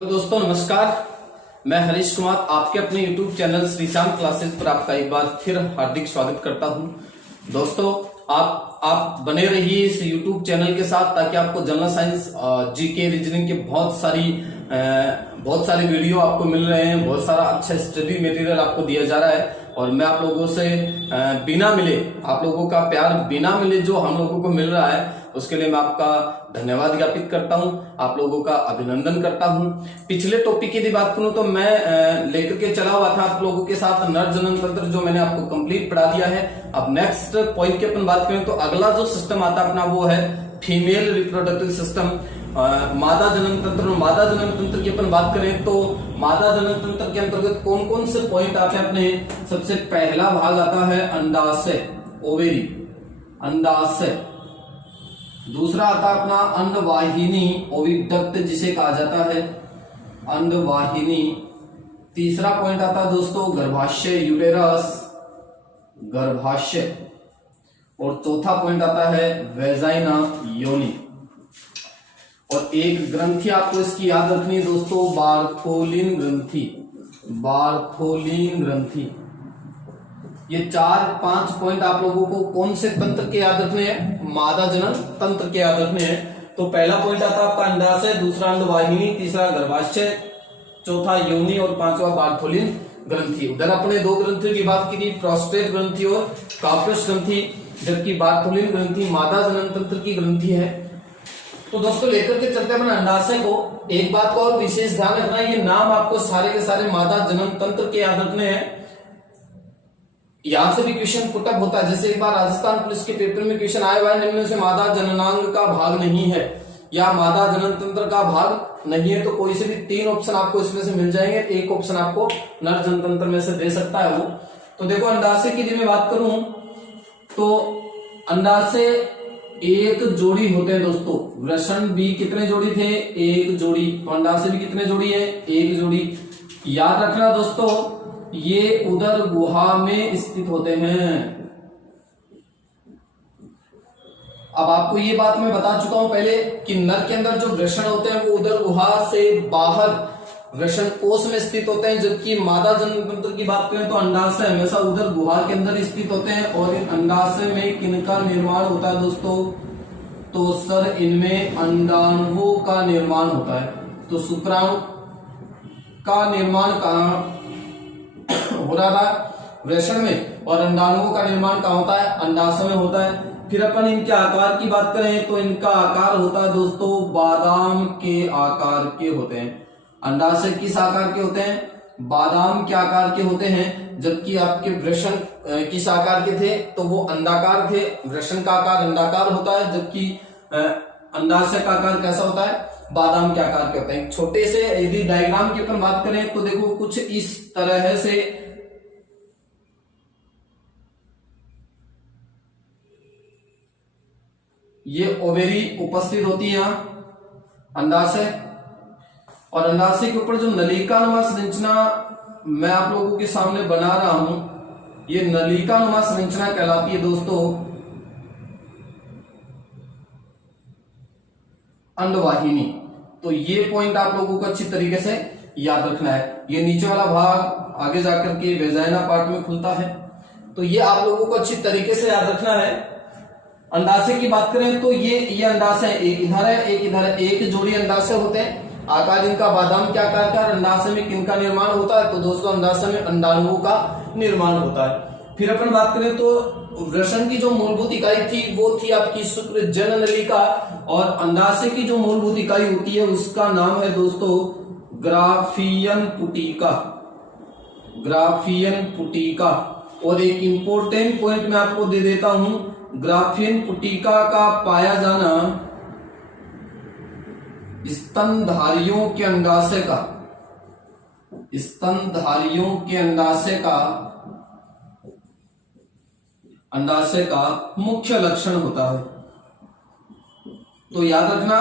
तो दोस्तों नमस्कार, मैं हरीश कुमार आपके अपने YouTube चैनल श्रीचांद क्लासेस पर आपका एक बार फिर हार्दिक स्वागत करता हूं। दोस्तों आप बने रहिए इस YouTube चैनल के साथ ताकि आपको जनरल साइंस, जीके, रीजनिंग के बहुत सारे वीडियो आपको मिल रहे हैं, बहुत सारा अच्छा स्टडी मटेरियल आपको दिया जा रहा है और मैं आप लोगों से बिना मिले, आप लोगों का प्यार बिना मिले जो हम लोगों को मिल रहा है उसके लिए मैं आपका धन्यवाद ज्ञापित करता हूं, आप लोगों का अभिनंदन करता हूं। पिछले टॉपिक की यदि बात करूं तो मैं लेकर के चला हुआ था आप लोगों के साथ नर जनन तंत्र, जो मैंने आपको कंप्लीट पढ़ा दिया है। अब नेक्स्ट पॉइंट की अपन बात करें तो अगला जो सिस्टम आता अपना वो है फीमेल रिप्रोडक्टिव सिस्टम, मादा जनन तंत्र। मादा जनन तंत्र की अपन बात करें तो मादा जनन तंत्र के अंतर्गत कौन कौन से पॉइंट आते हैं अपने। सबसे पहला भाग आता है अंडाशय, ओवेरी, अंडाशय। दूसरा आता है अपना अंडवाहिनी, ओविडक्ट जिसे कहा जाता है, अंडवाहिनी। तीसरा पॉइंट आता है दोस्तों गर्भाशय, यूटेरस, गर्भाशय। और चौथा पॉइंट आता है वेजाइना, योनि। और एक ग्रंथि आपको इसकी याद रखनी है दोस्तों, बार्थोलिन ग्रंथि, बार्थोलिन ग्रंथि। ये 4-5 पॉइंट आप लोगों को कौन से तंत्र के याद रखने हैं, मादा जनन तंत्र के याद रखने हैं। तो पहला पॉइंट आता है आपका अंडाशय, दूसरा अंडवाहिनी, तीसरा गर्भाशय, चौथा योनि और पांचवा बार्थोलिन ग्रंथि। उधर अपने दो ग्रंथियों की बात की थी, प्रोस्टेट ग्रंथि और कार्पस ग्रंथि, जबकि बार्थोलिन ग्रंथि मादा जनन तंत्र की ग्रंथि है। तो दोस्तों लेकर के चलते हैं अंडाशय को। एक बात को और विशेष ध्यान रखना, ये नाम आपको सारे के सारे मादा जनन तंत्र के याद रखने हैं। यहां से भी क्वेश्चन पुटअप होता है, जैसे एक बार राजस्थान पुलिस के पेपर में क्वेश्चन आया हुआ है, निम्न से मादा जननांग का भाग नहीं है या मादा जनन तंत्र का भाग नहीं है, तो कोई से भी 3 ऑप्शन आपको इसमें से मिल जाएंगे। एक ऑप्शन आपको नर जनन तंत्र में से दे सकता है वो। तो देखो अंडाशय की यदि मैं बात करूं तो अंडाशय एक जोड़ी होते हैं दोस्तों। वृषण भी कितने जोड़ी थे, एक जोड़ी। तो अंडाशय भी कितने जोड़ी है, एक जोड़ी। याद रखना दोस्तों ये उदर गुहा में स्थित होते हैं। अब आपको ये बात मैं बता चुका हूं पहले कि नर के अंदर जो वृषण होते हैं वो उदर गुहा से बाहर वृषण कोश में स्थित होते हैं, जबकि मादा जनन तंत्र की बात करें तो अंडाशय हमेशा उदर गुहा के अंदर स्थित होते हैं। और इन अंडाशय में किनका निर्माण होता है दोस्तों, तो सर इनमें अंडाणुओं का निर्माण होता है। तो शुक्राणु का निर्माण कहां हो रहा था, वृषण में, और अंडाणुओं का निर्माण कहां होता है, अंडाशय में होता है। फिर अपन इनके आकार की बात करें तो इनका आकार होता है दोस्तों बादाम के आकार के होते हैं। अंडाशय किस आकार के होते हैं, बादाम के आकार के होते हैं। जबकि आपके वृषण किस आकार के थे, तो वो अंडाकार थे। वृषण का आकार अंडाकार होता है, जबकि अंडाशय का आकार कैसा होता है, बादाम के आकार के होते हैं। छोटे से यदि डायग्राम की अपन बात करें तो देखो कुछ इस तरह से ये ओवेरी उपस्थित होती है यहां अंडाशय। और अंडाशय के ऊपर जो नलिकानुमा संरचना मैं आप लोगों के सामने बना रहा हूं, ये नलिकानुमा संरचना कहलाती है दोस्तों अंडवाहिनी। तो ये पॉइंट आप लोगों को अच्छी तरीके से याद रखना है। ये नीचे वाला भाग आगे जाकर के वेजाइना पार्ट में खुलता है, तो ये आप लोगों को अच्छी तरीके से याद रखना है। अंडाशय की बात करें तो ये अंडाशय एक इधर है, एक इधर है, एक जोड़ी अंडाशय होते हैं। आकार इनका बादाम के आकार का। अंडाशय में किनका निर्माण होता है, तो दोस्तों अंडाशय में अंडाणुओं का निर्माण होता है। फिर अपन बात करें तो वृषण की जो मूलभूत इकाई थी वो थी आपकी शुक्र जन नलिका, और अंडाशय की जो मूलभूत इकाई होती है उसका नाम है दोस्तों ग्राफियन पुटिका, ग्राफियन पुटिका। और एक इंपॉर्टेंट पॉइंट मैं आपको दे देता हूं, ग्राफियन पुटिका का पाया जाना स्तनधारियों के अंडाशय का, स्तनधारियों के अंडाशय का मुख्य लक्षण होता है। तो याद रखना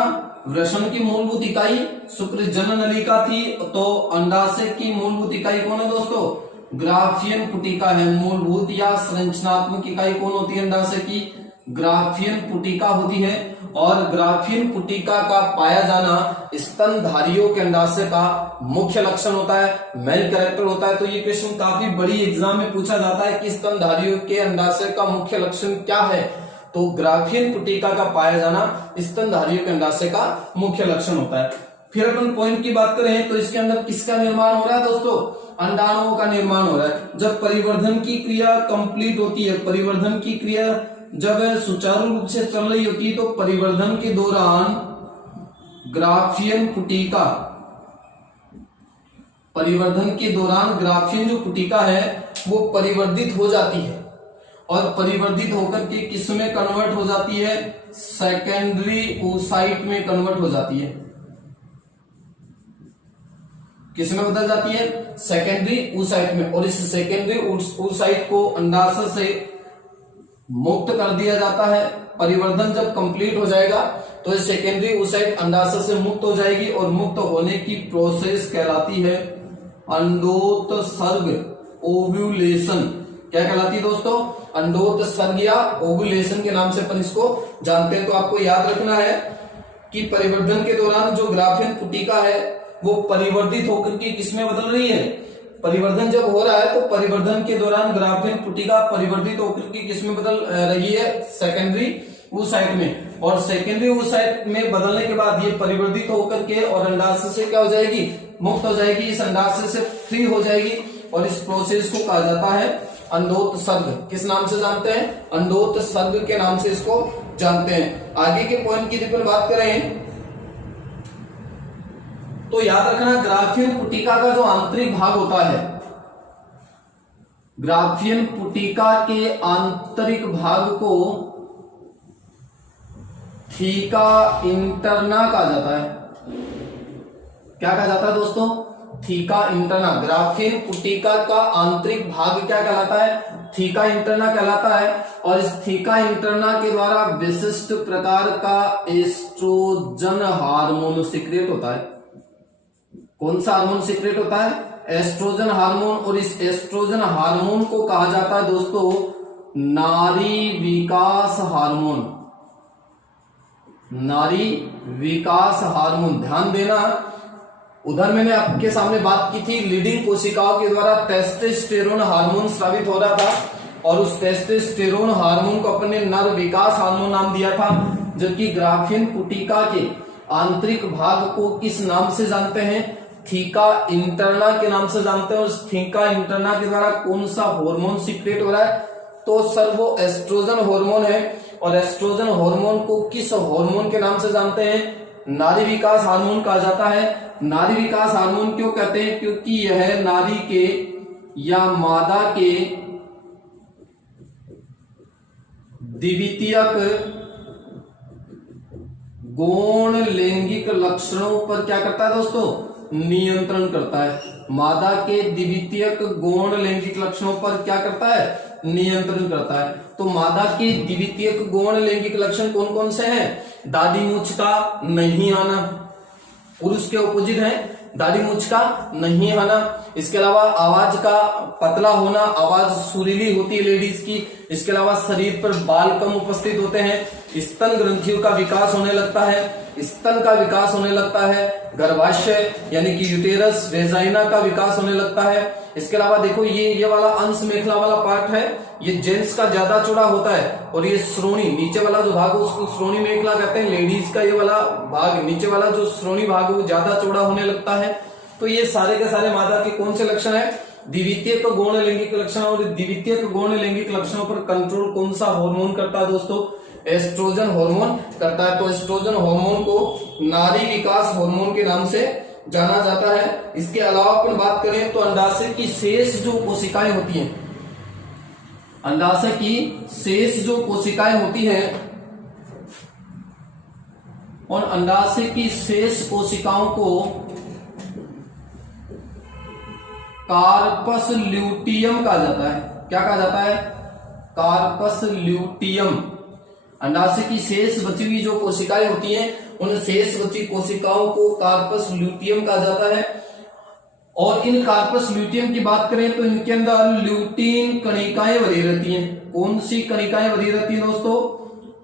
वृषण की मूलभूत इकाई शुक्र जन नलिका थी, तो अंडाशय की मूलभूत इकाई कौन है दोस्तों, ग्राफियन पुटिका है। मूलभूत या संरचनात्मक इकाई कौन होती है अंडाशय की, ग्राफियन पुटिका होती है। और ग्राफीन पुटिका का पाया जाना स्तनधारियों के अंडाशय का मुख्य लक्षण होता है, मेन कैरेक्टर होता है। तो ये क्वेश्चन काफी बड़ी एग्जाम में पूछा जाता है कि स्तनधारियों के अंडाशय का मुख्य लक्षण क्या है। तो ग्राफीन पुटिका का पाया जाना स्तनधारियों के अंडाशय का मुख्य लक्षण होता है। फिर अपन पॉइंट की बात करें तो इसके अंदर किसका निर्माण हो रहा है दोस्तों? अंडाणुओं का निर्माण हो रहा है। जब परिवर्धन की क्रिया कंप्लीट होती है, परिवर्धन की क्रिया जब सुचारू रूप से चल रही होती है, तो परिवर्धन के दौरान ग्राफीन पुटिका, परिवर्धन के दौरान ग्राफीन जो पुटिका है वो परिवर्धित हो जाती है और परिवर्धित होकर के किस में कन्वर्ट हो जाती है? सेकेंडरी oocyte में कन्वर्ट हो जाती है। किस में बदल जाती है? सेकेंडरी oocyte में। और इस सेकेंडरी oocyte को अंडाशय से मुक्त कर दिया जाता है। परिवर्धन जब कंप्लीट हो जाएगा तो इस सेकेंडरी oocyte अंडाशय से मुक्त हो जाएगी और मुक्त होने की प्रोसेस कहलाती है अंडोत्सर्ग, ओव्यूलेशन। क्या कहलाती है दोस्तों? अंडोत्सर्ग या ओव्यूलेशन के नाम से अपन इसको जानते हैं। तो आपको याद रखना है कि परिवर्धन के दौरान जो ग्राफीन पुटिका है वो परिवर्धित होकर के किसमें बदल रही है? परिवर्धन जब हो रहा है तो परिवर्धन के दौरान ग्राफीन पुटिका परिवर्धित होकर के किसमें बदल रही है? सेकेंडरी oocyte में। और सेकेंडरी oocyte में बदलने के बाद ये परिवर्धित होकर के और अंडाशय से क्या हो जाएगी? मुक्त हो जाएगी, इस अंडाशय से फ्री हो जाएगी और इस प्रोसेस को कहा जाता है अंडोत्सर्ग। किस नाम से जानते हैं? अंडोत्सर्ग के नाम से इसको जानते हैं। आगे के पॉइंट की यदि बात करें तो याद रखना ग्राफीन पुटिका का जो आंतरिक भाग होता है, ग्राफीन पुटिका के आंतरिक भाग को थीका इंटरना कहा जाता है। क्या कहा जाता है दोस्तों? Theca interna. ग्राफीन पुटिका का आंतरिक भाग क्या कहलाता है? थीका इंटरना कहलाता है। और इस थीका इंटरना के द्वारा विशिष्ट प्रकार का एस्ट्रोजन हार्मोन सिक्रेट होता है। कौन सा हार्मोन सिक्रेट होता है? Estrogen hormone. और इस एस्ट्रोजन हार्मोन को कहा जाता है दोस्तों नारी विकास हार्मोन। नारी विकास हार्मोन। ध्यान देना, उधर मैंने आपके सामने बात की थी लीडिंग कोशिकाओं के द्वारा टेस्टोस्टेरोन हार्मोन स्रावित हो रहा था और उस टेस्टोस्टेरोन हार्मोन को अपने नर विकास हार्मोन नाम दिया था। जबकि ग्राफीन पुटिका के आंतरिक भाग को किस नाम से जानते हैं? थीका इंटरना के नाम से जानते हैं। और थीका इंटरना के द्वारा कौन सा हार्मोन सिक्रेट हो रहा है? तो सर वो एस्ट्रोजन हार्मोन है। और एस्ट्रोजन हार्मोन को किस हार्मोन के नाम से जानते हैं? नारी विकास हार्मोन कहा जाता है। नारी विकास हार्मोन क्यों कहते हैं? क्योंकि यह नारी के या मादा के द्वितीयक गौण लैंगिक लक्षणों पर क्या करता है दोस्तों? नियंत्रण करता है। मादा के द्वितीयक गौण लैंगिक लक्षणों पर क्या करता है? नियंत्रण करता है। तो मादा के द्वितीयक गौण लैंगिक लक्षण कौन कौन से हैं? दाढ़ी मूंछ का नहीं आना, पुरुष के ऑपोजिट है दाढ़ी मूंछ का नहीं आना। इसके अलावा आवाज का पतला होना, आवाज सुरीली होती है लेडीज की। इसके अलावा शरीर पर बाल कम उपस्थित होते हैं। स्तन ग्रंथियों का विकास होने लगता है, स्तन का विकास होने लगता है। गर्भाशय यानी कि यूटेरस वेजाइना का विकास होने लगता है। इसके अलावा देखो ये वाला अंश मेखला वाला पार्ट है, ये जेंट्स का ज्यादा चौड़ा होता है और ये श्रोणी नीचे वाला जो भाग है उसको श्रोणी मेखला कहते हैं। लेडीज का ये वाला भाग नीचे वाला जो श्रोणी भाग है वो ज्यादा चौड़ा होने लगता है। तो ये सारे के सारे मादा के कौन से लक्षण है? द्वितीयक गौण लैंगिक लक्षण। और द्वितीयक गौण लैंगिक लक्षणों पर कंट्रोल कौन सा हार्मोन करता है दोस्तों? एस्ट्रोजन हार्मोन करता है। तो एस्ट्रोजन हार्मोन को नारी विकास हार्मोन के नाम से जाना जाता है। इसके अलावा अपन बात करें तो अंडाशय की शेष जो कोशिकाएं होती हैं, अंडाशय की शेष जो कोशिकाएं होती हैं, और अंडाशय की शेष कोशिकाओं को कार्पस ल्यूटियम कहा जाता है। क्या कहा जाता है? Corpus luteum. अंडाशय की शेष बची हुई जो कोशिकाएं होती हैं उन शेष बची कोशिकाओं को कार्पस ल्यूटियम कहा जाता है। और इन कार्पस ल्यूटियम की बात करें तो इनके अंदर ल्यूटीन कणिकाएं भरी रहती हैं। कौन सी कणिकाएं भरी रहती हैं दोस्तों?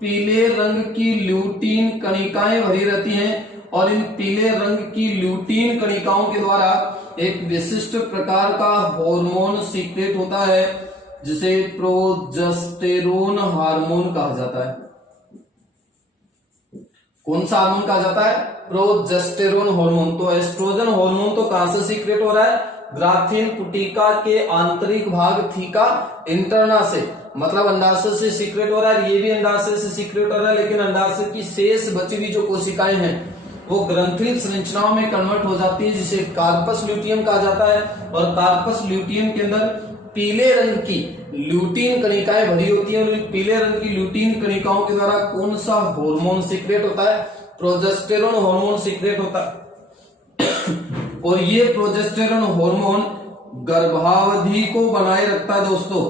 पीले रंग की ल्यूटीन कणिकाएं भरी रहती हैं और इन पीले रंग की ल्यूटीन कणिकाओं के द्वारा एक विशिष्ट प्रकार का हार्मोन सीक्रेट होता है जिसे प्रोजेस्टेरोन हार्मोन कहा जाता है। कौन सा हार्मोन कहा जाता है? Progesterone hormone. तो एस्ट्रोजन हार्मोन तो कहां से सीक्रेट हो रहा है? ग्राफिन पुटिका के आंतरिक भाग थीका इंटरना से, मतलब अंडाशय से सीक्रेट हो रहा है। ये भी अंडाशय से सीक्रेट हो रहा है, लेकिन अंडाशय की शेष बची हुई जो कोशिकाएं हैं वो ग्रंथिल संरचनाओं में कन्वर्ट हो जाती है जिसे कार्पस ल्यूटियम कहा जाता है। और कार्पस ल्यूटियम के अंदर पीले रंग की ल्यूटीन कणिकाएं भरी होती हैं और पीले रंग की ल्यूटीन कणिकाओं के द्वारा कौन सा हार्मोन सीक्रेट होता है? प्रोजेस्टेरोन हार्मोन सीक्रेट होता है। और ये प्रोजेस्टेरोन हार्मोन गर्भावधि को बनाए रखता है दोस्तों,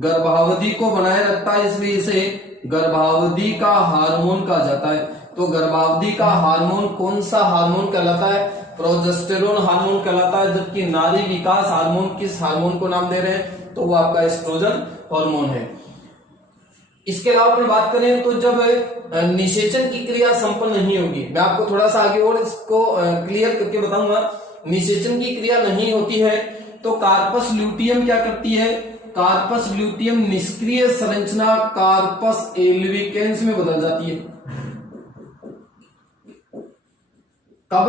गर्भावधि को बनाए रखता है, इसलिए इसे गर्भावधि का हार्मोन कहा जाता है। तो गर्भावधि का हार्मोन कौन सा हार्मोन कहलाता है? प्रोजेस्टेरोन हार्मोन कहलाता है। जबकि नारी विकास हार्मोन किस हार्मोन को नाम दे रहे हैं? तो वो आपका एस्ट्रोजन हार्मोन है। इसके अलावा अपन बात करें तो जब निषेचन की क्रिया संपन्न नहीं होगी, मैं आपको थोड़ा सा आगे और इसको क्लियर करके बताऊंगा। निषेचन की क्रिया नहीं होती है तो कार्पस ल्यूटियम क्या करती है? कार्पस ल्यूटियम निष्क्रिय संरचना कार्पस एल्विकेंस में बदल जाती है। कब?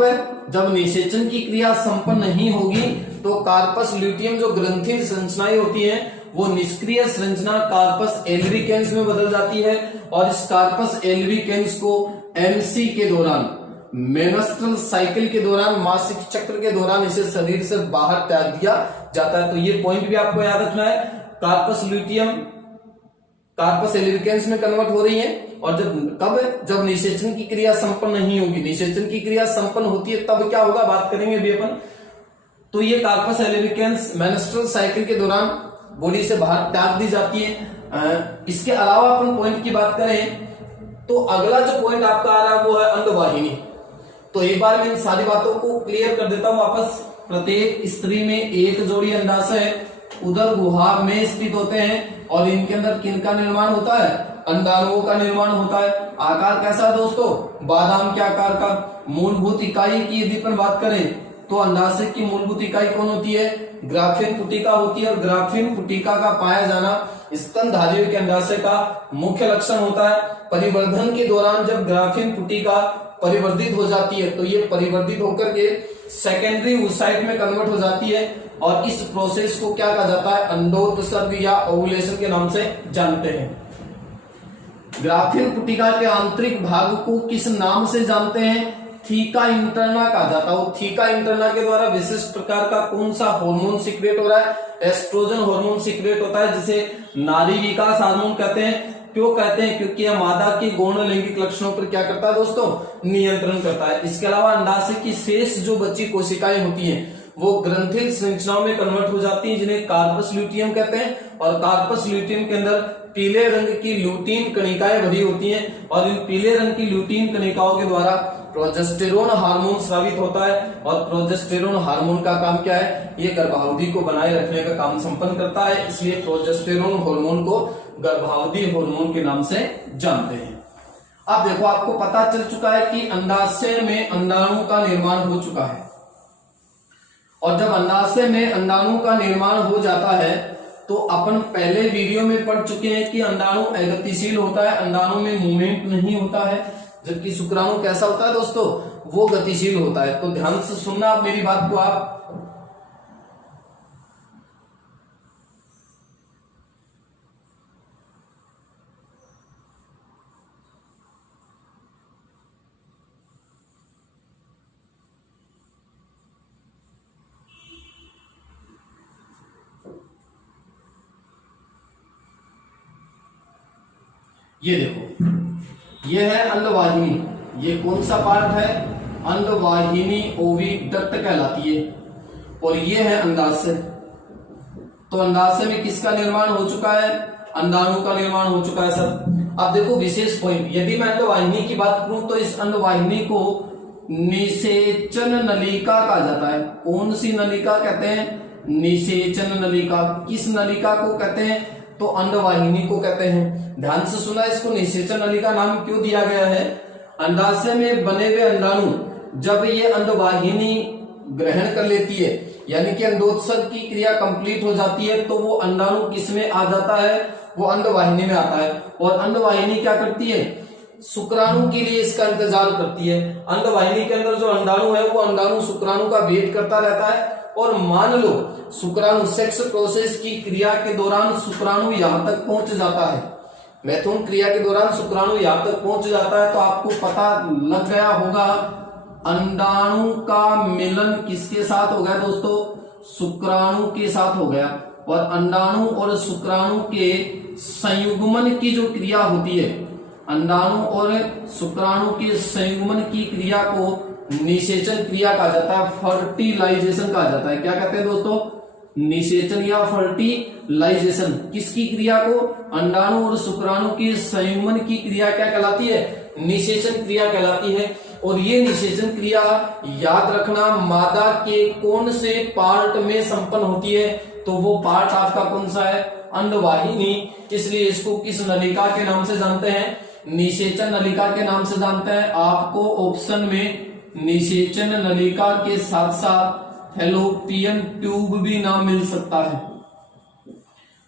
जब निषेचन की क्रिया संपन्न नहीं होगी तो कार्पस ल्यूटियम जो ग्रंथिल संरचनाएं होती हैं वो निष्क्रिय संरचना कार्पस एल्विकेंस में बदल जाती है और इस कार्पस एल्विकेंस को एमसी के दौरान, मेनस्ट्रुअल साइकिल के दौरान, मासिक चक्र के दौरान इसे शरीर से बाहर त्याग दिया जाता है। तो ये पॉइंट भी आपको याद रखना है। कार्पस ल्यूटियम कार्पस एल्विकेंस में कन्वर्ट हो रही है और जब निषेचन की क्रिया संपन्न नहीं होगी, निषेचन की क्रिया संपन्न होती है तब क्या होगा, बात करेंगे अभी अपन। तो ये कार्पस एल्विकेंस मेनस्ट्रुअल साइकिल के दौरान बॉडी से बाहर त्याग दी जाती है। इसके अलावा अपन पॉइंट की बात करें तो अगला जो पॉइंट आपका आ रहा है वो है अंडवाहिनी। तो एक बार मैं इन सारी बातों को क्लियर कर देता हूं वापस। प्रत्येक स्त्री में एक जोड़ी अंडाशय उदर गुहा में स्थित होते हैं और इनके अंदर किन का निर्माण होता है? अंडाणुओं का निर्माण होता है। आकार कैसा है दोस्तों? बादाम के आकार का। मूलभूत इकाई की यदि अपन बात करें तो अंडाशय की मूलभूत इकाई कौन होती है? ग्राफीन पुटिका होती है और ग्राफीन पुटिका का पाया जाना स्तनधारियों के अंडाशय का मुख्य लक्षण होता है। परिवर्धन के दौरान जब ग्राफीन पुटिका परिवर्धित हो जाती है तो ये परिवर्धित होकर के सेकेंडरी oocyte में कन्वर्ट हो जाती है और इस प्रोसेस को क्या कहा जाता है? अंडोत्सर्ग या ओवुलेशन के नाम से जानते हैं। ग्राफीन पुटिका के आंतरिक भाग को किस नाम से जानते हैं? थीका इंटरना कहा जाता है। थीका इंटरना के द्वारा विशिष्ट प्रकार का कौन सा हार्मोन सीक्रेट हो रहा है? एस्ट्रोजन हार्मोन सीक्रेट होता है जिसे नारी विकास हार्मोन कहते हैं। क्यों कहते हैं? क्योंकि यह मादा की गौण लैंगिक लक्षणों पर क्या करता है दोस्तों? नियंत्रण करता है। इसके अलावा अंडाशय की शेष जो बची कोशिकाएं होती हैं वो ग्रंथिल संरचनाओं में कन्वर्ट हो जाती हैं जिन्हें कार्पस ल्यूटियम कहते हैं और कार्पस ल्यूटियम के अंदर पीले रंग की ल्यूटीन कणिकाएं भरी होती हैं और इन पीले रंग की ल्यूटीन कणिकाओं के द्वारा प्रोजेस्टेरोन हार्मोन स्रावित होता है और प्रोजेस्टेरोन हार्मोन का काम क्या है? ये गर्भावधि को बनाए रखने का काम संपन्न करता है। इसलिए प्रोजेस्टेरोन हार्मोन को गर्भावधि हार्मोन के नाम से जानते हैं। अब देखो, आपको पता चल चुका है कि अंडाशय में अंडाणु का निर्माण हो चुका है और जब अंडाशय में अंडाणु का निर्माण हो जाता है तो अपन पहले वीडियो में पढ़ चुके हैं कि अंडाणु अगतिशील होता है, अंडाणु में मूवमेंट नहीं होता है, जबकि शुक्राणु कैसा होता है दोस्तों? वो गतिशील होता है। तो ध्यान से सुनना आप मेरी बात को। आप ये देखो, ये है अंडवाहिनी। ये कौन सा पार्ट है? अंडवाहिनी ओविडक्ट कहलाती है। और ये है अंडाशय। तो अंडाशय में किसका निर्माण हो चुका है? अंडाणु का निर्माण हो चुका है सर। अब देखो विशेष पॉइंट, यदि मैं अंडवाहिनी की बात करूं तो इस अंडवाहिनी को निषेचन नलिका कहा जाता है। कौन सी नलिका कहते हैं? निषेचन नलिका। किस नलिका को कहते हैं? तो अंडवाहिनी को कहते हैं। ध्यान से सुना, इसको निषेचन नलिका नाम क्यों दिया गया है? अंडाशय में बने हुए अंडाणु जब ये अंडवाहिनी ग्रहण कर लेती है, यानी कि अंडोत्सर्ग की क्रिया कंप्लीट हो जाती है, तो वो अंडाणु किस में आ जाता है? वो अंडवाहिनी में आता है। और अंडवाहिनी क्या करती है? शुक्राणु के लिए इसका इंतजार करती है। अंडवाहिनी के अंदर जो अंडाणु है वो अंडाणु शुक्राणु का वेट करता रहता है। और मान लो शुक्राणु सेक्स प्रोसेस की क्रिया के दौरान शुक्राणु यहां तक पहुंच जाता है, मैथुन क्रिया के दौरान शुक्राणु यहां तक पहुंच जाता है, तो आपको पता लग गया होगा अंडाणु का मिलन किसके साथ हो गया दोस्तों? शुक्राणु के साथ हो गया। और अंडाणु और शुक्राणु के संयुग्मन की जो क्रिया होती है, अंडाणु और शुक्राणु के संयुग्मन की क्रिया को निषेचन क्रिया कहा जाता है, फर्टिलाइजेशन कहा जाता है। क्या कहते हैं दोस्तों? निषेचन या फर्टिलाइजेशन। किसकी क्रिया को? अंडाणु और शुक्राणु के संयुग्मन की क्रिया क्या कहलाती है? निषेचन क्रिया कहलाती है। और ये निषेचन क्रिया याद रखना मादा के कौन से पार्ट में संपन्न होती है? तो वो पार्ट आपका कौन सा है? अंडवाहिनी। इसलिए इसको किस नलिका के नाम से जानते हैं? निषेचन नलिका के नाम से जानते हैं। आपको ऑप्शन में निषेचन नलिका के साथ साथ फैलोपियन ट्यूब भी नाम मिल सकता है।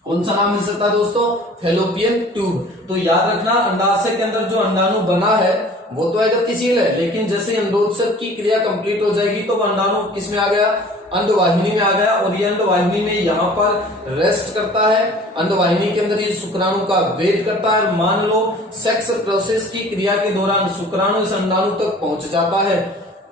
कौन सा नाम मिल सकता है दोस्तों? Fallopian tube. तो याद रखना अंडाशय के अंदर जो अंडाणु बना है वो तो गतिशील है, लेकिन जैसे अंडोत्सर्ग की क्रिया कंप्लीट हो जाएगी तो अंडाणु किस में आ गया? अंडवाहिनी में आ गया। और ये अंडवाहिनी में यहाँ पर रेस्ट करता है। अंडवाहिनी के अंदर ये शुक्राणु का वेट करता है। मान लो सेक्स प्रोसेस की क्रिया के दौरान शुक्राणु इस अंडाणु तक पहुंच जाता है,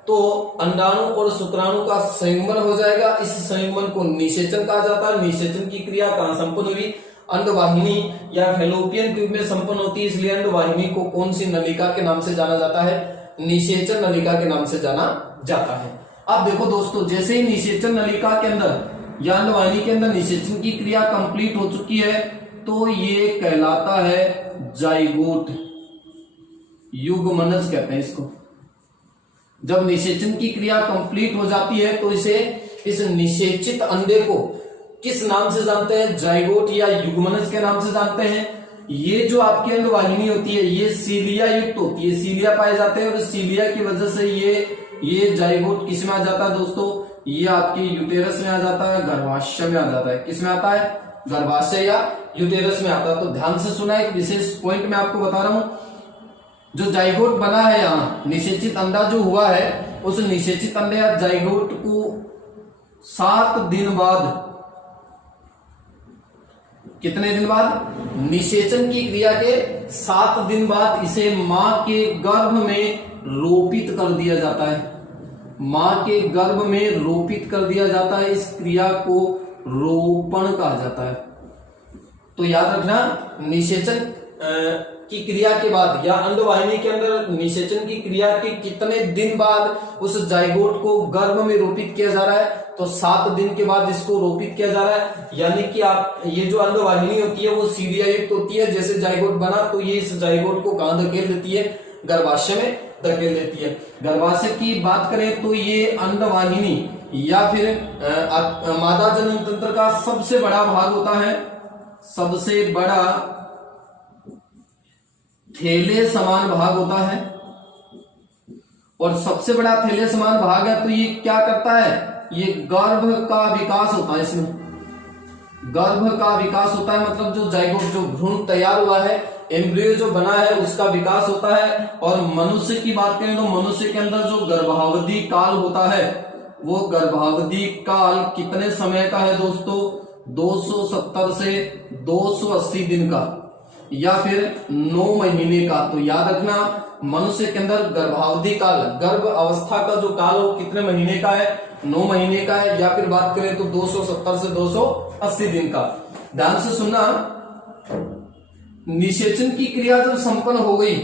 तो अंडाणु और शुक्राणु का संयुग्मन हो जाएगा। इस संयुग्मन को निषेचन कहा जाता है। निषेचन की क्रिया कहां संपन्न हुई? अंडवाहिनी या फैलोपियन ट्यूब में संपन्न होती है। इसलिए अंडवाहिनी को कौन सी नलिका के नाम से जाना जाता है? निषेचन नलिका के नाम से जाना जाता है। अब देखो दोस्तों, जैसे ही निषेचन नलिका के अंदर या अंडवाहिनी के अंदर निषेचन की क्रिया कंप्लीट हो चुकी है, तो ये कहलाता है जाइगोट, युग्मनज कहते हैं इसको। जब निषेचन की क्रिया कंप्लीट हो जाती है तो इसे, इस निषेचित अंडे को किस नाम से जानते हैं? जाइगोट या युग्मनज के नाम से जानते हैं। ये जो आपकी अंडवाहिनी होती है ये सीलिया युक्त होती है, सीलिया पाए जाते हैं। और सीलिया की वजह से ये जाइगोट किस में आ जाता है दोस्तों? ये आपकी यूटेरस में आ जाता है, गर्भाशय में आ जाता है। किस में आता है? गर्भाशय या यूटेरस में आता है। तो ध्यान से सुना, एक विशेष पॉइंट में आपको बता रहा हूं। जो जाइगोट बना है यहाँ, निषेचित अंडा जो हुआ है, उस निषेचित अंडे या जाइगोट को 7 दिन बाद, कितने दिन बाद? निषेचन की क्रिया के 7 दिन बाद इसे मां के गर्भ में रोपित कर दिया जाता है। मां के गर्भ में रोपित कर दिया जाता है। इस क्रिया को रोपण कहा जाता है। तो याद रखना, निषेचन की क्रिया के बाद या अंडवाहिनी के अंदर निषेचन की क्रिया के कितने दिन बाद उस जाइगोट को गर्भ में रोपित किया जा रहा है? तो 7 दिन के बाद इसको रोपित किया जा रहा है। यानी कि आप, ये जो अंडवाहिनी होती है वो सीलिया युक्त होती है। जैसे जाइगोट बना तो ये इस जाइगोट को कहां धकेल देती है? गर्भाशय में धकेल देती है। गर्भाशय की बात करें तो ये अंडवाहिनी या फिर मादा जनन तंत्र का सबसे बड़ा भाग होता है, सबसे बड़ा थैले समान भाग होता है। और सबसे बड़ा थैले समान भाग है तो ये क्या करता है? ये गर्भ का विकास होता है। इसमें गर्भ का विकास होता है, मतलब जो जाइगोट, जो भ्रूण तैयार हुआ है, एम्ब्रियो जो बना है, उसका विकास होता है। और मनुष्य की बात करें तो मनुष्य के अंदर जो गर्भावधि काल होता है, वो गर्भावधि काल कितने समय का है दोस्तों? 270 से 280 दिन का या फिर 9 महीने का। तो याद रखना, मनुष्य के अंदर गर्भावधि काल, गर्भ अवस्था का जो काल हो कितने महीने का है? 9 महीने का है। या फिर बात करें तो 270 से 280 दिन का। ध्यान से सुनना, निषेचन की क्रिया जब संपन्न हो गई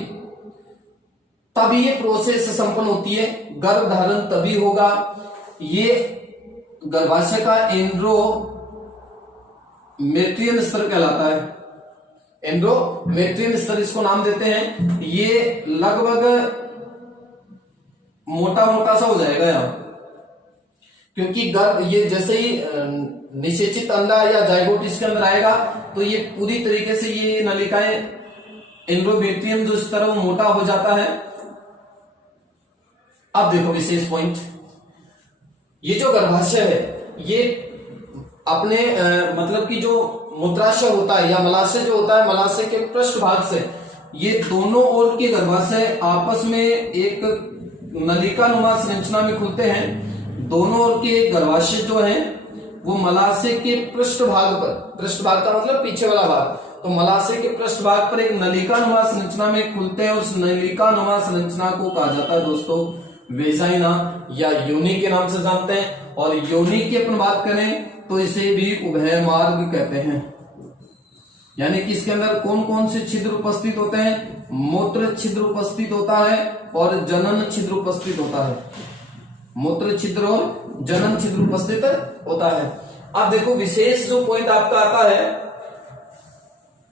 तभी ये प्रोसेस संपन्न होती है। गर्भ धारण तभी होगा। ये गर्भाशय का एंड्रोमेट्रियन स्तर कहलाता है। एंड्रोमेट्रियन स्तर इसको नाम देते हैं। ये लगभग मोटा मोटा सा हो जाएगा यहाँ, क्योंकि गर्भ, ये जैसे ही निषेचित अंडा या जाइगोट इसके अंदर आएगा तो ये पूरी तरीके से ये नलिकाएं एंडोमेट्रियम जो इस तरह मोटा हो जाता है। अब देखो विशेष पॉइंट, ये जो गर्भाशय है ये अपने मतलब कि जो मूत्राशय होता है या मलाशय जो होता है, मलाशय के पृष्ठ भाग से ये दोनों ओर के गर्भाशय आपस में एक नलिका नुमा संरचना में खुलते हैं। दोनों ओर के गर्भाशय जो है वो मलाशय के पृष्ठ भाग पर, पृष्ठ भाग का मतलब पीछे वाला भाग, तो मलाशय के पृष्ठ भाग पर एक नलिका नुमा संरचना में खुलते हैं। उस नलिका नुमा संरचना को कहा जाता है दोस्तों वेजाइना या योनि के नाम से जानते हैं। और योनि की अपन बात करें तो इसे भी उभय मार्ग कहते हैं। यानी कि इसके अंदर कौन कौन से छिद्र उपस्थित होते हैं? मूत्र छिद्र उपस्थित होता है और जनन छिद्र उपस्थित होता है। मूत्र छिद्र और जनन छिद्र उपस्थित होता है। अब देखो विशेष जो पॉइंट आपका आता है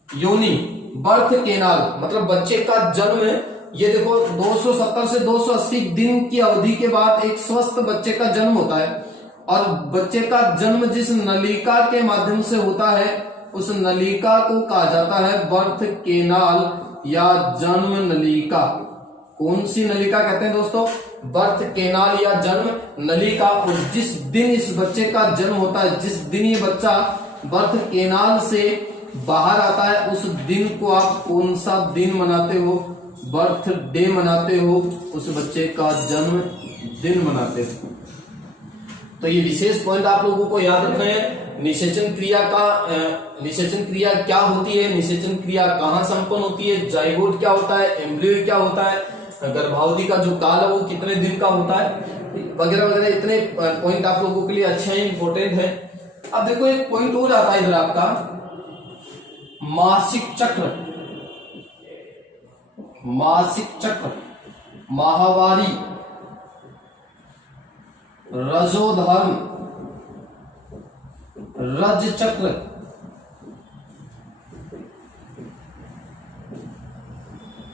योनि, बर्थ केनाल, मतलब बच्चे का जन्म है। ये देखो 270 से 280 दिन की अवधि के बाद एक स्वस्थ बच्चे का जन्म होता है। और बच्चे का जन्म जिस नलिका के माध्यम से होता है उस नलिका को कहा जाता है बर्थ केनाल या जन्म नलिका। कौन सी नलिका कहते हैं दोस्तों? बर्थ केनाल या जन्म नलिका। और जिस दिन इस बच्चे का जन्म होता है, जिस दिन ये बच्चा बर्थ केनाल से बाहर आता है, उस दिन को आप कौन सा दिन मनाते हो? बर्थ डे मनाते हो, उस बच्चे का जन्म दिन मनाते हो। तो ये विशेष पॉइंट आप लोगों को याद रखना है। निषेचन क्रिया क्या होती है, निषेचन क्रिया कहाँ संपन्न होती है, जाइगोट क्या होता है, एम्ब्रियो क्या होता है, गर्भावधि का जो काल है वो कितने दिन का होता है, वगैरह वगैरह। इतने पॉइंट आप लोगों के लिए अच्छे हैं, इंपॉर्टेंट है। अब देखो एक पॉइंट और आता है इधर आपका मासिक चक्र, मासिक चक्र, माहवारी, रजोधर्म, रज चक्र,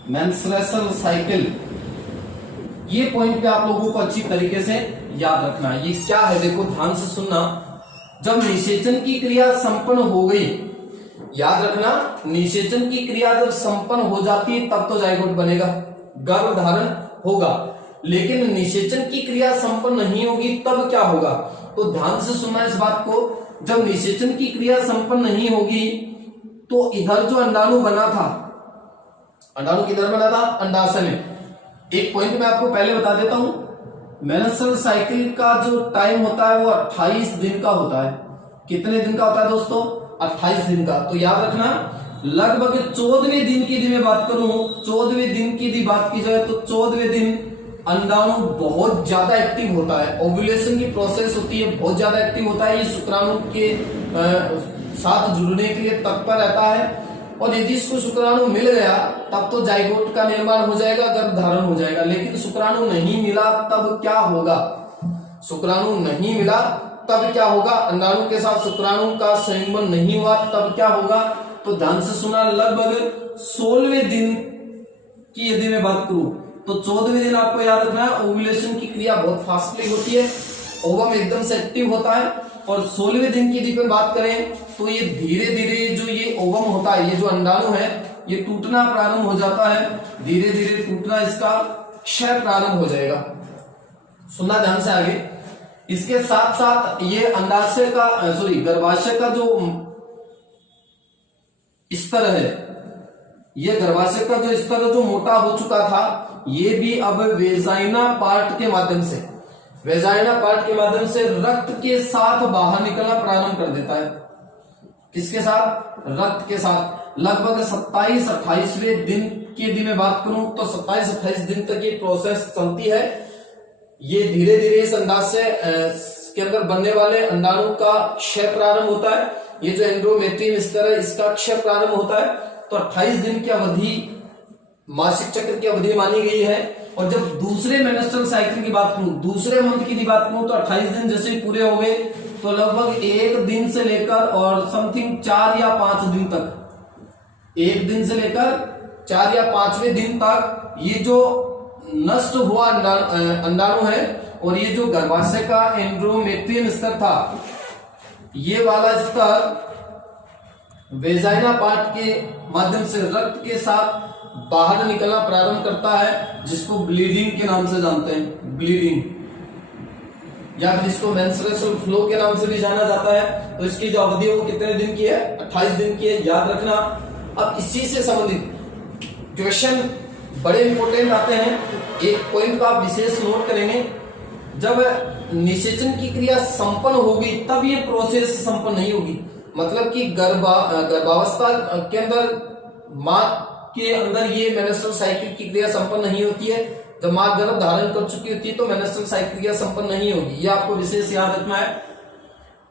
मेंस्ट्रुअल साइकिल। ये पॉइंट पे आप लोगों को अच्छी तरीके से याद रखना है। ये क्या है देखो ध्यान से सुनना। जब निषेचन की क्रिया संपन्न हो गई, याद रखना निषेचन की क्रिया जब संपन्न हो जाती है तब तो जाइगोट बनेगा, गर्भ धारण होगा। लेकिन निषेचन की क्रिया संपन्न नहीं होगी तब क्या होगा? तो ध्यान से सुनना इस बात को। जब निषेचन की क्रिया संपन्न नहीं होगी तो इधर जो अंडाणु बना था, अंडाणु किधर बना था? अंडाशय में। एक पॉइंट मैं आपको पहले बता देता हूं, मेंस्ट्रुअल साइकिल का जो टाइम होता है वो 28 दिन का होता है। कितने दिन का होता है दोस्तों? 28 दिन का। तो याद रखना लगभग 14वें दिन की यदि मैं बात करूं, 14वें दिन की यदि बात की जाए तो 14वें दिन अंडाणु बहुत ज्यादा एक्टिव होता है। ओव्यूलेशन की प्रोसेस होती है, बहुत ज्यादा एक्टिव होता है। ये शुक्राणु के साथ जुड़ने के लिए तत्पर रहता है। और यदि इसको शुक्राणु मिल गया तब तो जाइगोट का निर्माण हो जाएगा, गर्भ धारण हो जाएगा। लेकिन शुक्राणु नहीं मिला तब क्या होगा? शुक्राणु नहीं मिला तब क्या होगा? अंडाणु के साथ शुक्राणु का संयुग्मन नहीं हुआ तब क्या होगा? तो ध्यान से सुना, लगभग 16वें दिन की यदि मैं बात करूं तो 14वें दिन आपको याद रखना है ओव्यूलेशन की क्रिया बहुत फास्टली होती है, ओवम एकदम से एक्टिव होता है। और 16वें दिन की यदि बात करें तो ये धीरे धीरे जो ये ओवम होता है, ये जो अंडाणु है ये टूटना प्रारंभ हो जाता है। धीरे धीरे टूटना, इसका क्षय प्रारंभ हो जाएगा। सुनना ध्यान से आगे। इसके साथ साथ ये अंडाशय का गर्भाशय का जो स्तर है, ये गर्भाशय का जो स्तर जो मोटा हो चुका था, ये भी अब वेजाइना पार्ट के माध्यम से, वेजाइना पार्ट के माध्यम से रक्त के साथ बाहर निकलना प्रारंभ कर देता है। किसके साथ? रक्त के साथ। लगभग 27-28वें दिन की यदि मैं बात करूं तो 27-28 दिन तक ये प्रोसेस चलती है। ये धीरे धीरे इस अंडाशय के अंदर बनने वाले अंडाणु का क्षय प्रारंभ होता है। ये जो एंडोमेट्रियम स्तर है इसका क्षय प्रारंभ होता है। तो 28 दिन की अवधि मासिक चक्र की अवधि मानी गई है। और जब दूसरे मेंस्ट्रुअल साइकिल की बात करूं, दूसरे मंथ की बात करूं तो 28 दिन जैसे पूरे हो गए तो लगभग 1 दिन से लेकर और समथिंग 4 या 5 दिन तक, 1 दिन से लेकर 4 या 5वें दिन तक ये जो नष्ट हुआ अंडाणु है और ये जो गर्भाशय का एंडोमेट्रियम स्तर था ये वाला स्तर वेजाइना पार्ट के माध्यम से रक्त के साथ बाहर निकलना प्रारंभ करता है, जिसको ब्लीडिंग के नाम से जानते हैं, ब्लीडिंग, या फिर इसको मेंस्ट्रुअल फ्लो के नाम से भी जाना जाता है। तो इसकी जो अवधि है वो कितने दिन की है? 28 दिन की है, याद रखना। अब इसी से संबंधित क्वेश्चन बड़े इंपॉर्टेंट आते हैं। एक पॉइंट को आप विशेष नोट करेंगे, जब निषेचन की क्रिया संपन्न होगी तब ये प्रोसेस संपन्न नहीं होगी। मतलब कि गर्भावस्था के अंदर मां के अंदर ये मेंस्ट्रुअल साइकिल की क्रिया संपन्न नहीं होती है। जब मां गर्भ धारण कर चुकी होती है तो मेंस्ट्रुअल साइकिल क्रिया संपन्न नहीं होगी, ये आपको विशेष याद रखना है।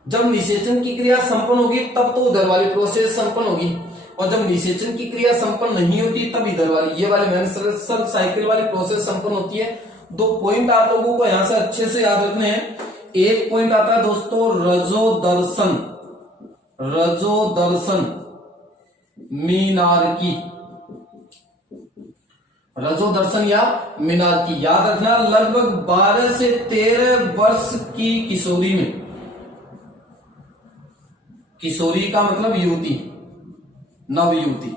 जब निषेचन की क्रिया संपन्न होगी तब तो उधर वाली प्रोसेस संपन्न होगी, और जब निषेचन की क्रिया संपन्न नहीं होती तब इधर वाली, ये वाली मेंस्ट्रुअल साइकिल वाली प्रोसेस संपन्न होती है। 2 पॉइंट आप लोगों को यहां से अच्छे से याद रखने हैं। एक पॉइंट आता है दोस्तों रजोदर्शन, रजोदर्शन मीनार्की, रजोदर्शन या मीनार्की, याद रखना। लगभग 12 से 13 वर्ष की किशोरी में, किशोरी का मतलब युवती, नव युवती,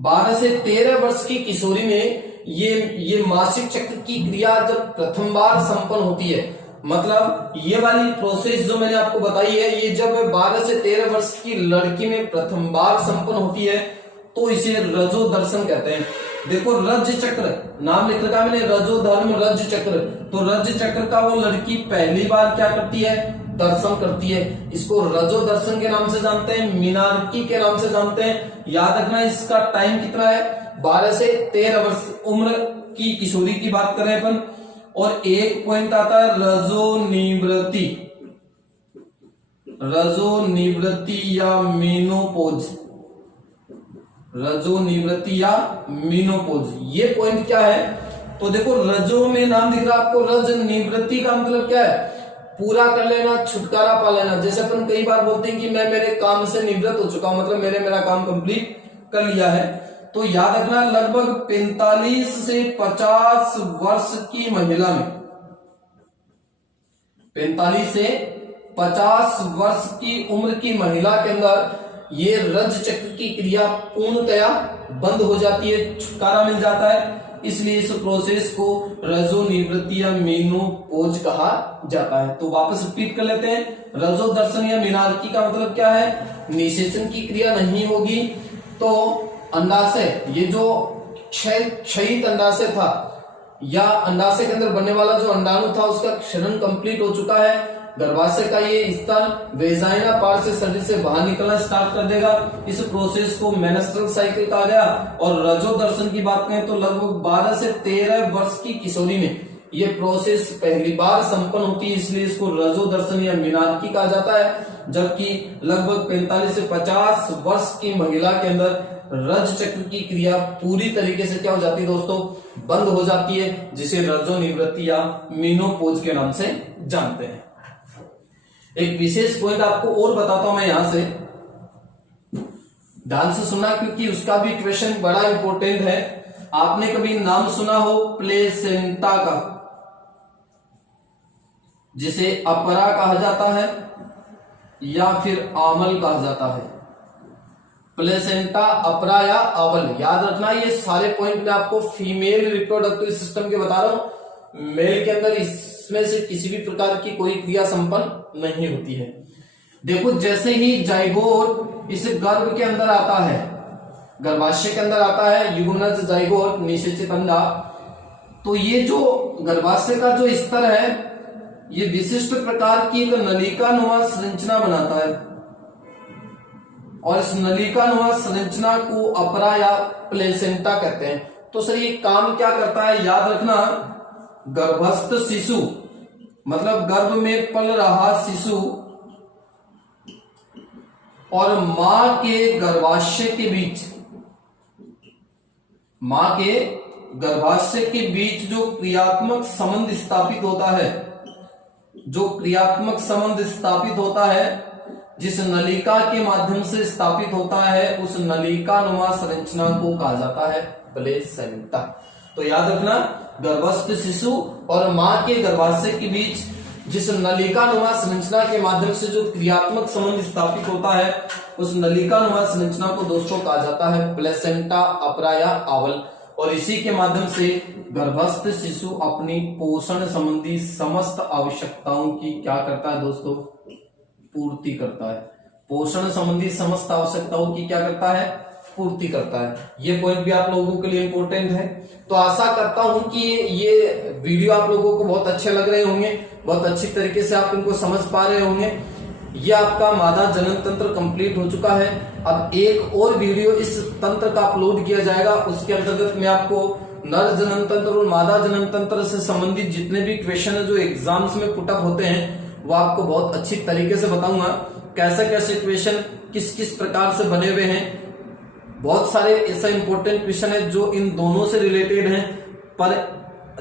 12 से 13 वर्ष की किशोरी में ये मासिक चक्र की क्रिया जब प्रथम बार संपन्न होती है, मतलब ये वाली प्रोसेस जो मैंने आपको बताई है, ये जब 12 से 13 वर्ष की लड़की में प्रथम बार संपन्न होती है तो इसे रजोदर्शन कहते हैं। देखो रज चक्र नाम लिख रखा मैंने, रजोधर्म रज चक्र, तो रज चक्र का वो लड़की पहली बार क्या करती है? दर्शन करती है। इसको रजोदर्शन के नाम से जानते हैं, मीनार्की के नाम से जानते हैं। याद रखना इसका टाइम कितना है? 12 से 13 वर्ष उम्र की किशोरी की बात करें अपन। और एक पॉइंट आता है रजोनिवृत्ति, रजोनिवृत्ति या मीनोपोज, रजोनिवृत्ति या मीनोपोज, ये पॉइंट क्या है? तो देखो रजो में नाम दिख रहा है आपको, रज निवृत्ति का मतलब क्या है? पूरा कर लेना, छुटकारा पा लेना। जैसे अपन कई बार बोलते हैं कि मैं मेरे काम से निवृत्त हो चुका हूं, मतलब मेरा काम कंप्लीट कर लिया है। तो याद रखना लगभग 45 से 50 वर्ष की महिला में, 45 से 50 वर्ष की उम्र की महिला के अंदर ये रज चक्र की क्रिया पूर्णतया बंद हो जाती है, छुटकारा मिल जाता है। इसलिए इस प्रोसेस को रजोनिवृत्ति या मीनोपोज कहा जाता है। तो वापस रिपीट कर लेते हैं, रजोदर्शन या मीनार्की का मतलब क्या है? निषेचन की क्रिया नहीं होगी तो अंडाशय, ये जो क्षयित अंडाशय था या अंडाशय के अंदर बनने वाला जो अंडाणु था उसका क्षरण कंप्लीट हो चुका है। गर्भाशय का ये स्तर वेजाइना पार्ट से शरीर से बाहर निकलना स्टार्ट कर देगा। इस प्रोसेस को मेंस्ट्रुअल साइकिल कहा गया। और रजोदर्शन की बात करें तो लगभग 12 से 13 वर्ष की किशोरी में ये प्रोसेस पहली बार संपन्न होती है, इसलिए इसको रजोदर्शन या मीनार्की कहा जाता है। जबकि लगभग 45 से 50 वर्ष की महिला के अंदर रज चक्र की क्रिया पूरी तरीके से क्या हो जाती है दोस्तों? बंद हो जाती है, जिसे रजोनिवृत्ति या मीनोपोज के नाम से जानते हैं। एक विशेष पॉइंट आपको और बताता हूं मैं यहां से, ध्यान से सुनना क्योंकि उसका भी क्वेश्चन बड़ा इंपॉर्टेंट है। आपने कभी नाम सुना हो प्लेसेंटा का, जिसे अपरा कहा जाता है या फिर आमल कहा जाता है। प्लेसेंटा, अपरा या आवल, याद रखना ये सारे पॉइंट मैं आपको फीमेल रिप्रोडक्टिव सिस्टम के बता रहा हूं। मेल के अंदर इसमें से किसी भी प्रकार की कोई क्रिया संपन्न नहीं होती है। देखो जैसे ही जाइगोट इस गर्भ के अंदर आता है, गर्भाशय के अंदर आता है, युग्मनज जाइगोट निषेचित अंडा, तो ये जो गर्भाशय का जो स्तर है ये विशिष्ट प्रकार की एक नलिकानुमा संरचना बनाता है, और इस नलिकानुमा संरचना को अपरा या प्लेसेंटा कहते हैं। तो सर ये काम क्या करता है? याद रखना, गर्भस्थ शिशु मतलब गर्भ में पल रहा शिशु और मां के गर्भाशय के बीच, मां के गर्भाशय के बीच जो क्रियात्मक संबंध स्थापित होता है, जो क्रियात्मक संबंध स्थापित होता है, जिस नलिका के माध्यम से स्थापित होता है, उस नलिकानुमा संरचना को कहा जाता है प्लेसेंटा। तो याद रखना, गर्भस्थ शिशु और मां के गर्भाशय के बीच जिस नलिकानुमा संरचना के माध्यम से जो क्रियात्मक संबंध स्थापित होता है, उस नलिकानुमा संरचना को दोस्तों कहा जाता है प्लेसेंटा अपरा या आवल। और इसी के माध्यम से गर्भस्थ शिशु अपनी पोषण संबंधी समस्त आवश्यकताओं की क्या करता है दोस्तों, पूर्ति करता है। पोषण संबंधी समस्त आवश्यकताओं की क्या करता है, पूर्ति करता है। ये पॉइंट भी आप लोगों के लिए इंपॉर्टेंट है। तो आशा करता हूं कि ये वीडियो आप लोगों को बहुत अच्छे लग रहे होंगे, बहुत अच्छी तरीके से आप इनको समझ पा रहे होंगे। ये आपका मादा जनन तंत्र कंप्लीट हो चुका है। अब एक और वीडियो इस तंत्र का अपलोड किया जाएगा, उसके अंतर्गत मैं आपको नर जनन तंत्र और मादा जनन तंत्र से संबंधित जितने भी क्वेश्चन है जो एग्जाम्स में पुटअप होते हैं, वो आपको बहुत अच्छी तरीके से बताऊंगा। कैसे कैसे क्वेश्चन किस किस प्रकार से बने हुए हैं। बहुत सारे ऐसा इंपॉर्टेंट क्वेश्चन है जो इन दोनों से रिलेटेड हैं, पर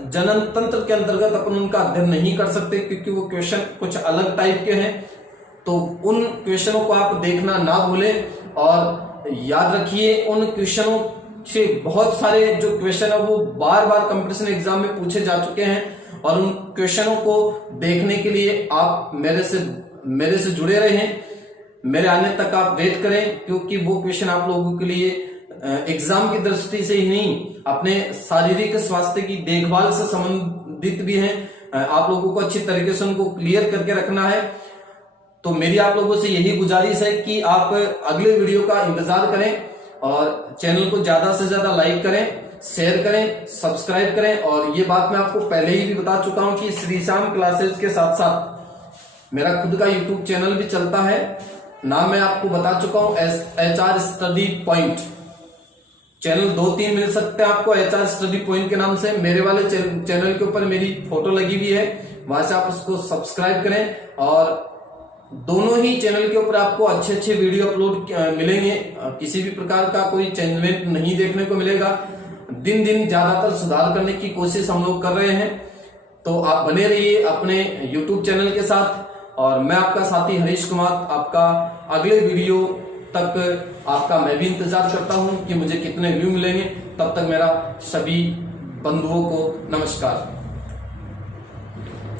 जनन तंत्र के अंतर्गत अपन उनका अध्ययन नहीं कर सकते क्योंकि वो क्वेश्चन कुछ अलग टाइप के हैं। तो उन क्वेश्चनों को आप देखना ना भूलें और याद रखिए उन क्वेश्चनों से बहुत सारे जो क्वेश्चन है वो बार बार कंपटीशन एग्जाम में पूछे जा चुके हैं और उन क्वेश्चनों को देखने के लिए आप मेरे से जुड़े रहें। मेरे आने तक आप वेट करें क्योंकि वो क्वेश्चन आप लोगों के लिए एग्जाम की दृष्टि से ही नहीं, अपने शारीरिक स्वास्थ्य की देखभाल से संबंधित भी हैं। आप लोगों को अच्छी तरीके से उनको क्लियर करके रखना है। तो मेरी आप लोगों से यही गुजारिश है कि आप अगले वीडियो का इंतजार करें और चैनल को ज्यादा से ज्यादा लाइक करें, शेयर करें, सब्सक्राइब करें। और ये बात मैं आपको पहले ही भी बता चुका हूं कि श्री श्याम क्लासेज के साथ साथ मेरा खुद का यूट्यूब चैनल भी चलता है। नाम मैं आपको बता चुका हूं HR स्टडी पॉइंट। चैनल 2-3 मिल सकते हैं आपको HR स्टडी पॉइंट के नाम से। मेरे वाले चैनल के ऊपर मेरी फोटो लगी हुई है, वहां से आप उसको सब्सक्राइब करें और दोनों ही चैनल के ऊपर आपको अच्छे अच्छे वीडियो अपलोड मिलेंगे। किसी भी प्रकार का कोई चेंजमेंट नहीं देखने को मिलेगा। दिन दिन ज्यादातर सुधार करने की कोशिश हम लोग कर रहे हैं। तो आप बने रहिए अपने YouTube चैनल के साथ और मैं आपका साथी हरीश कुमार आपका अगले वीडियो तक आपका मैं भी इंतजार करता हूं कि मुझे कितने व्यू मिलेंगे। तब तक मेरा सभी बंधुओं को नमस्कार।